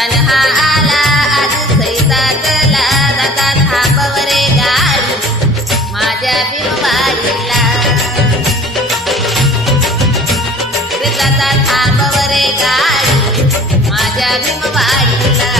सण हा आला आज सैतातला दादा थांबव रे गाडी माझ्या भीमवाडीला रे दादा थांबव रे गाडी माझ्या भीमवाडीला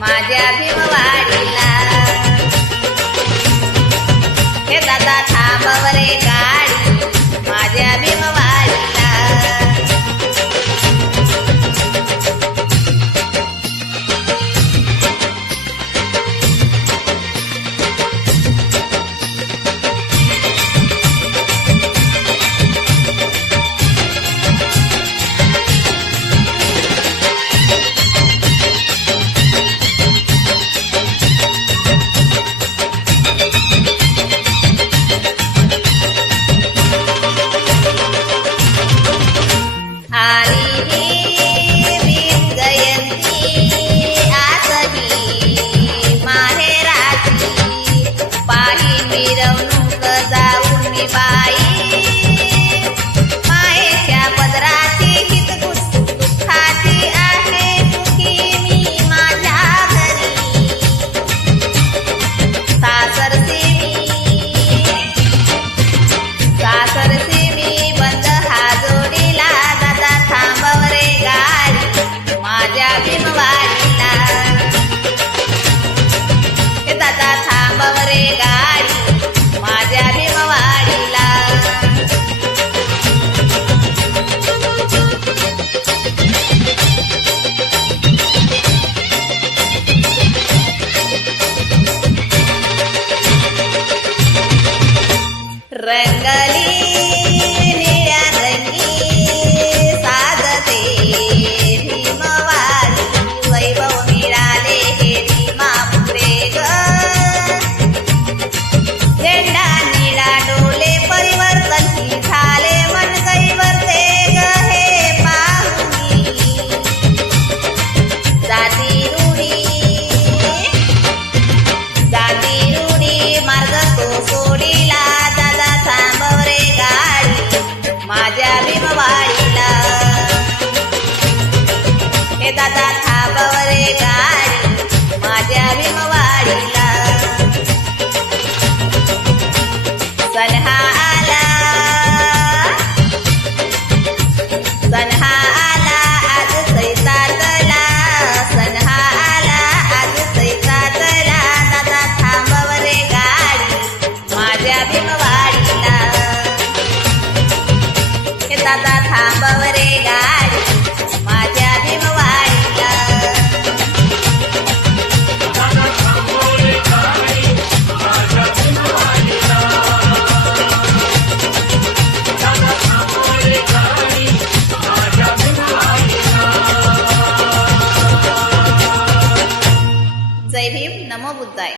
माझ्या भीमवाडीला हे दादा थांबव रे गाडी माझ्या भीमवाडीला मिरवणूक जाऊन मी बाई मायेच्या पदराची हित दुःखाची आहे सुखी मी माझ्या घरी सासरसी मी बंद हा जोडीला दादा थांबव रे गाडी माझ्या भीमवाडीला हे दादा थांबव रे गाडी माझ्या भीमवाडीला रंगली निळ्या रंगी साजते भीमवाडी वैभव मिळाले हे भीमापुरे ग झेंडा निळा डोले परिवर्तन झाले मन कैवरते ग हे पाहुनी जाती रूढी मार्ग तो सोडीला दादा थांबव रे गाडी माझ्या भीमवाडीला हे दादा थांबव रे गाडी माझ्या भीमवाडीला सण हा आला आज सैतातला सण हा आला आज सैतातला दादा थांबव रे गाडी माझ्या भीमवाडीला हे दादा थांबव रे गाडी माझ्या भीमवाडीला नमो बुद्धाय.